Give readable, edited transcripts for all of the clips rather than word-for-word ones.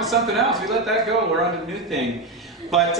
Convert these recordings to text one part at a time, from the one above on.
on to something else. We let that go. We're on to a new thing. But,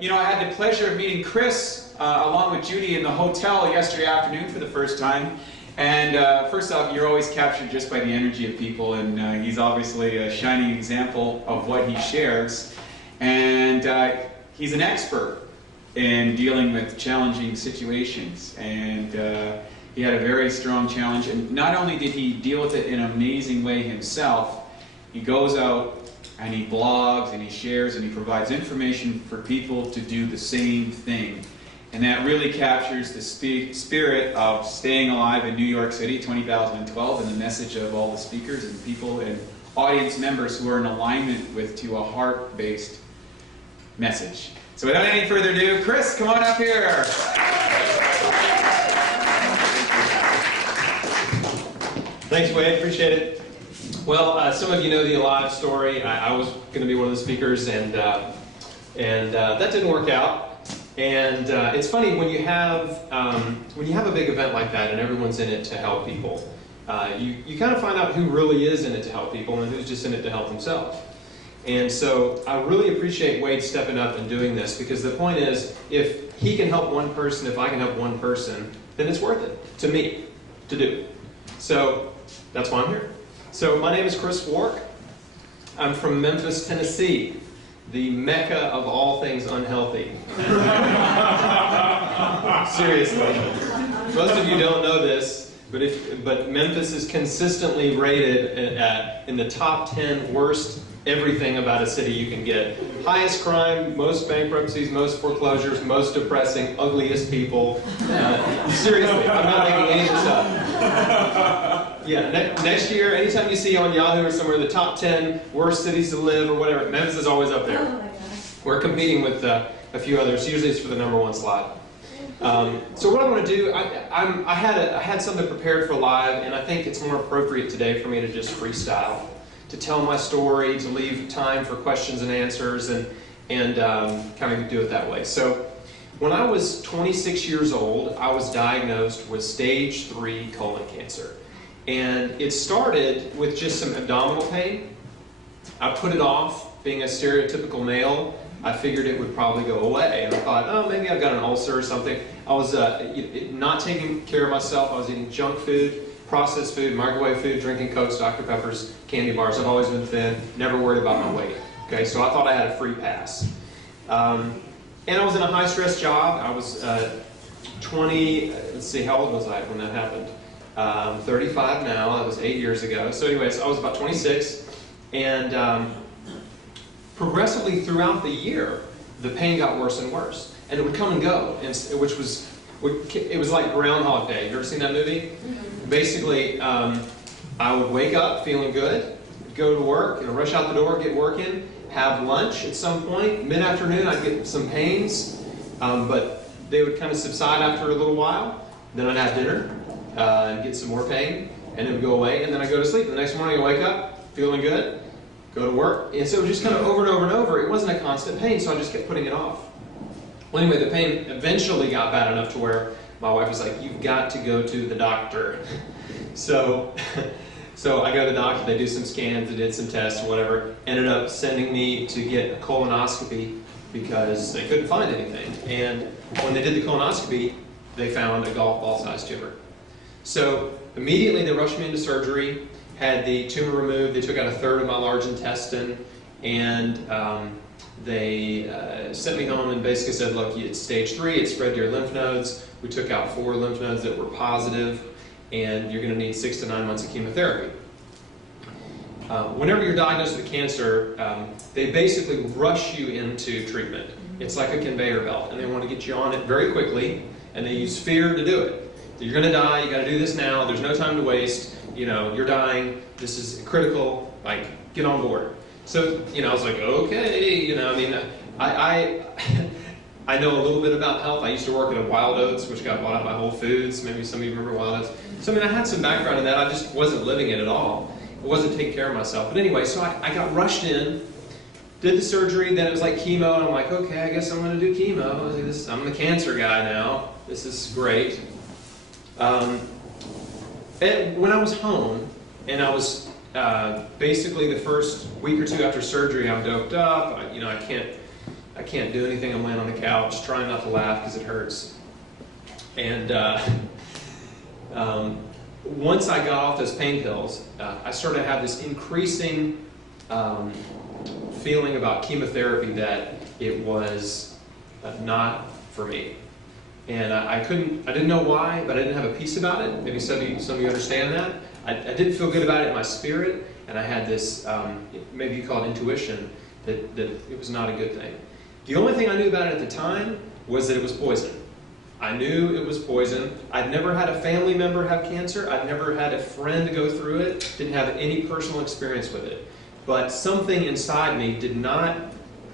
you know, I had the pleasure of meeting Chris along with Judy in the hotel yesterday afternoon for the first time. And first off, you're always captured just by the energy of people, and he's obviously a shining example of what he shares. And he's an expert in dealing with challenging situations. And he had a very strong challenge. And not only did he deal with it in an amazing way himself, he goes out and he blogs and he shares and he provides information for people to do the same thing. And that really captures the spirit of staying alive in New York City 2012 and the message of all the speakers and people and audience members who are in alignment to a heart-based message. So without any further ado, Chris, come on up here. Thanks, Wade. Appreciate it. Well, some of you know the Alive story. I was going to be one of the speakers, and that didn't work out. And it's funny when you have a big event like that and everyone's in it to help people. You kind of find out who really is in it to help people and who's just in it to help themselves. And so I really appreciate Wade stepping up and doing this, because the point is, if he can help one person, if I can help one person, then it's worth it to me to do. So that's why I'm here. So my name is Chris Wark. I'm from Memphis, Tennessee, the mecca of all things unhealthy. Seriously. Most of you don't know this, but Memphis is consistently rated in the top 10 worst everything about a city you can get. Highest crime, most bankruptcies, most foreclosures, most depressing, ugliest people. Seriously, I'm not making any of this up. Yeah, next year, anytime you see on Yahoo or somewhere the top 10 worst cities to live or whatever, Memphis is always up there. Oh my gosh. We're competing with a few others. Usually it's for the #1 slot. So what I want to do, I had something prepared for live, and I think it's more appropriate today for me to just freestyle, to tell my story, to leave time for questions and answers, and kind of do it that way. So when I was 26 years old, I was diagnosed with stage 3 colon cancer. And it started with just some abdominal pain. I put it off. Being a stereotypical male, I figured it would probably go away. And I thought, oh, maybe I've got an ulcer or something. I was not taking care of myself. I was eating junk food, processed food, microwave food, drinking Cokes, Dr. Peppers, candy bars. I've always been thin, never worried about my weight. Okay, so I thought I had a free pass. And I was in a high-stress job. I was 20, let's see, how old was I when that happened? 35 now. That was 8 years ago. So anyways, I was about 26, and progressively throughout the year, the pain got worse and worse, and it would come and go, and it was like Groundhog Day. You ever seen that movie? Mm-hmm. Basically, I would wake up feeling good, go to work, rush out the door, get working, have lunch at some point. Mid-afternoon, I'd get some pains, but they would kind of subside after a little while. Then I'd have dinner. And get some more pain, and it would go away, and then I go to sleep. The next morning I wake up, feeling good, go to work, and so just kind of over and over and over. It wasn't a constant pain, so I just kept putting it off. Well, anyway, the pain eventually got bad enough to where my wife was like, "You've got to go to the doctor." So I go to the doctor, they do some scans, they did some tests or whatever, ended up sending me to get a colonoscopy because they couldn't find anything. And when they did the colonoscopy, they found a golf ball-sized tumor. So immediately they rushed me into surgery, had the tumor removed. They took out 1/3 of my large intestine, and they sent me home and basically said, look, it's stage 3, it's spread to your lymph nodes. We took out 4 lymph nodes that were positive, and you're going to need 6 to 9 months of chemotherapy. Whenever you're diagnosed with cancer, they basically rush you into treatment. It's like a conveyor belt, and they want to get you on it very quickly, and they use fear to do it. You're going to die, you got to do this now, there's no time to waste, you're dying, this is critical, like, get on board. So, I was like, okay, I know a little bit about health. I used to work at a Wild Oats, which got bought out by Whole Foods. Maybe some of you remember Wild Oats. So, I had some background in that. I just wasn't living it at all. I wasn't taking care of myself. But anyway, so I got rushed in, did the surgery, then it was like chemo, and I'm like, okay, I guess I'm going to do chemo. I'm the cancer guy now. This is great. And when I was home, and I was basically the first week or two after surgery, I'm doped up. I can't do anything. I'm laying on the couch, trying not to laugh because it hurts. And once I got off those pain pills, I started to have this increasing feeling about chemotherapy that it was not for me. And I didn't know why, but I didn't have a peace about it. Maybe some of you understand that. I didn't feel good about it in my spirit, and I had this, maybe you call it intuition, that it was not a good thing. The only thing I knew about it at the time was that it was poison. I knew it was poison. I'd never had a family member have cancer. I'd never had a friend go through it. Didn't have any personal experience with it. But something inside me did not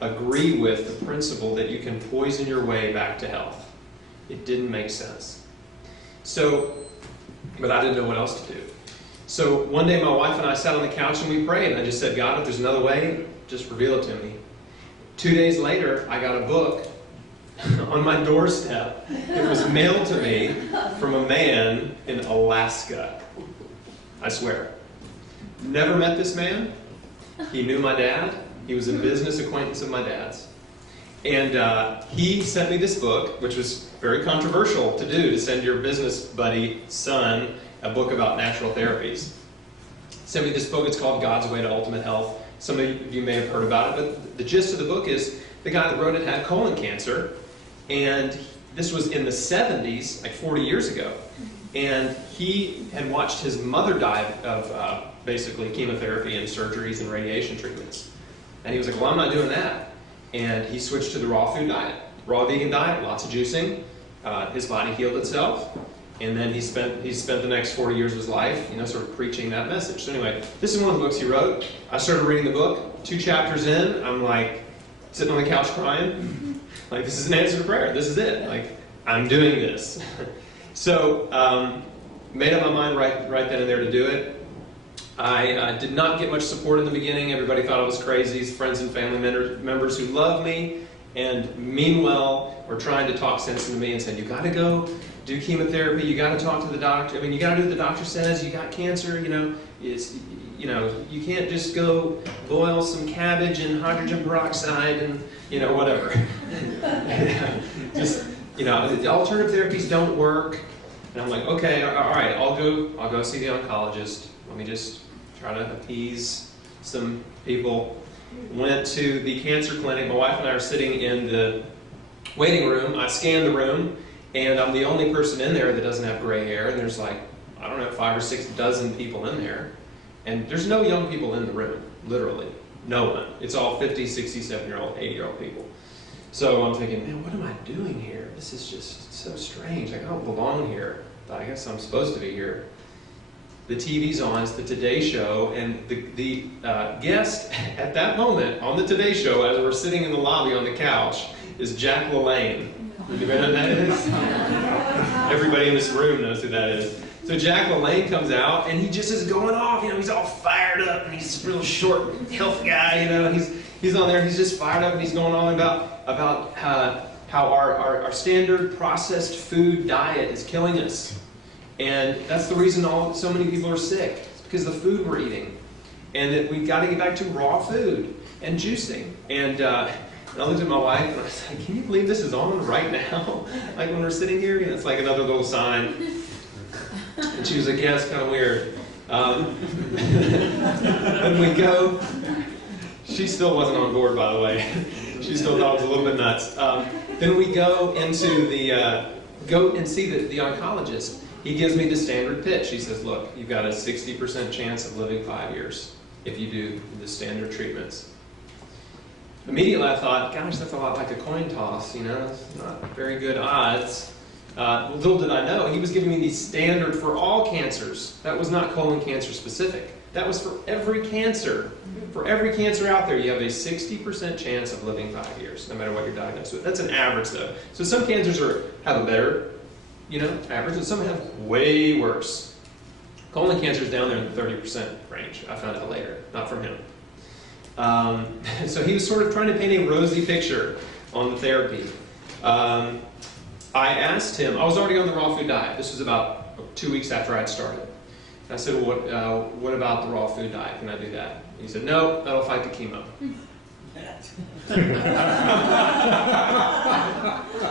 agree with the principle that you can poison your way back to health. It didn't make sense. But I didn't know what else to do. So one day my wife and I sat on the couch and we prayed. And I just said, God, if there's another way, just reveal it to me. 2 days later, I got a book on my doorstep. It was mailed to me from a man in Alaska. I swear. Never met this man. He knew my dad. He was a business acquaintance of my dad's. And he sent me this book, which was very controversial to do, to send your business buddy, son, a book about natural therapies. He sent me this book. It's called God's Way to Ultimate Health. Some of you may have heard about it, but the gist of the book is the guy that wrote it had colon cancer, and this was in the 70s, like 40 years ago. And he had watched his mother die of basically chemotherapy and surgeries and radiation treatments. And he was like, well, I'm not doing that. And he switched to the raw food diet, raw vegan diet, lots of juicing. His body healed itself. And then he spent the next 40 years of his life, sort of preaching that message. So anyway, this is one of the books he wrote. I started reading the book. 2 chapters in, I'm like sitting on the couch crying. Like, this is an answer to prayer. This is it. Like, I'm doing this. So made up my mind right then and there to do it. I did not get much support in the beginning. Everybody thought I was crazy. Friends and family members who love me and mean well were trying to talk sense into me and said, you got to go do chemotherapy. You got to talk to the doctor. I mean, you got to do what the doctor says. You got cancer. You can't just go boil some cabbage and hydrogen peroxide and whatever. Just the alternative therapies don't work. And I'm like, okay, all right, I'll go see the oncologist. Let me just try to appease some people. Went to the cancer clinic. My wife and I are sitting in the waiting room. I scanned the room, and I'm the only person in there that doesn't have gray hair. And there's like, 5 or 6 dozen people in there. And there's no young people in the room, literally. No one. It's all 50, 60, 70-year-old, 80-year-old people. So I'm thinking, man, what am I doing here? This is just so strange. I don't belong here. But I guess I'm supposed to be here. The TV's on, it's the Today Show, and the guest at that moment on the Today Show, as we're sitting in the lobby on the couch, is Jack LaLanne. You know who that is? Everybody in this room knows who that is. So Jack LaLanne comes out, and he just is going off. He's all fired up, and he's a real short, health guy. And he's on there. He's just fired up, and he's going on about how our standard processed food diet is killing us. And that's the reason so many people are sick. It's because of the food we're eating. And that we've got to get back to raw food and juicing. And I looked at my wife and I was like, can you believe this is on right now? Like when we're sitting here, it's like another little sign. And she was like, yeah, it's kind of weird. And we go. She still wasn't on board, by the way. She still thought it was a little bit nuts. Then we go into go and see the oncologist. He gives me the standard pitch. He says, look, you've got a 60% chance of living 5 years if you do the standard treatments. Immediately I thought, gosh, that's a lot like a coin toss, It's not very good odds. Little did I know, he was giving me the standard for all cancers. That was not colon cancer specific. That was for every cancer. For every cancer out there, you have a 60% chance of living 5 years, no matter what you're diagnosed with. That's an average, though. So some cancers have a better average, and some have way worse. Colon cancer is down there in the 30% range. I found out later, not from him. So he was sort of trying to paint a rosy picture on the therapy. I asked him, I was already on the raw food diet. This was about 2 weeks after I'd started. I said, well, what about the raw food diet? Can I do that? He said, no, that'll fight the chemo.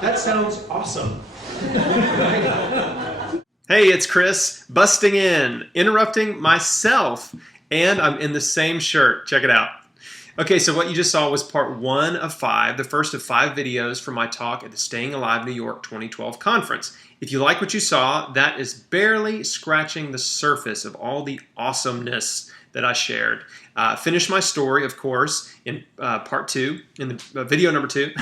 That sounds awesome. Hey, it's Chris, busting in, interrupting myself, and I'm in the same shirt. Check it out. Okay, so what you just saw was part 1 of 5, the first of 5 videos from my talk at the Staying Alive New York 2012 conference. If you like what you saw, that is barely scratching the surface of all the awesomeness that I shared. Finish my story, of course, in part 2, in the video number 2.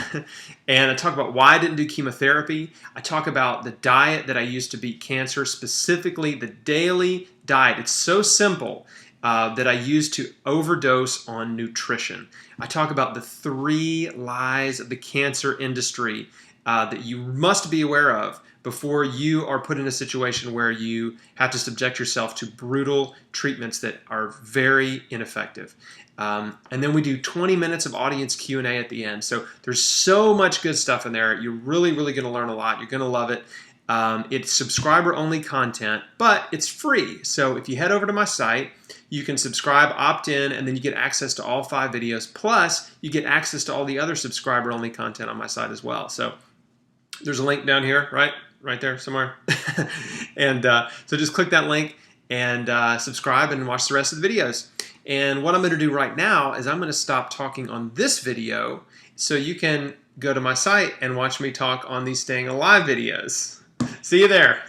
And I talk about why I didn't do chemotherapy. I talk about the diet that I used to beat cancer, specifically the daily diet. It's so simple that I use to overdose on nutrition. I talk about the 3 lies of the cancer industry that you must be aware of before you are put in a situation where you have to subject yourself to brutal treatments that are very ineffective. And then we do 20 minutes of audience Q&A at the end. So there's so much good stuff in there. You're really, really going to learn a lot. You're going to love it. It's subscriber-only content, but it's free. So if you head over to my site, you can subscribe, opt in, and then you get access to all 5 videos. Plus, you get access to all the other subscriber-only content on my site as well. So there's a link down here, right there somewhere. And so just click that link and subscribe and watch the rest of the videos. And what I'm going to do right now is I'm going to stop talking on this video so you can go to my site and watch me talk on these Staying Alive videos. See you there.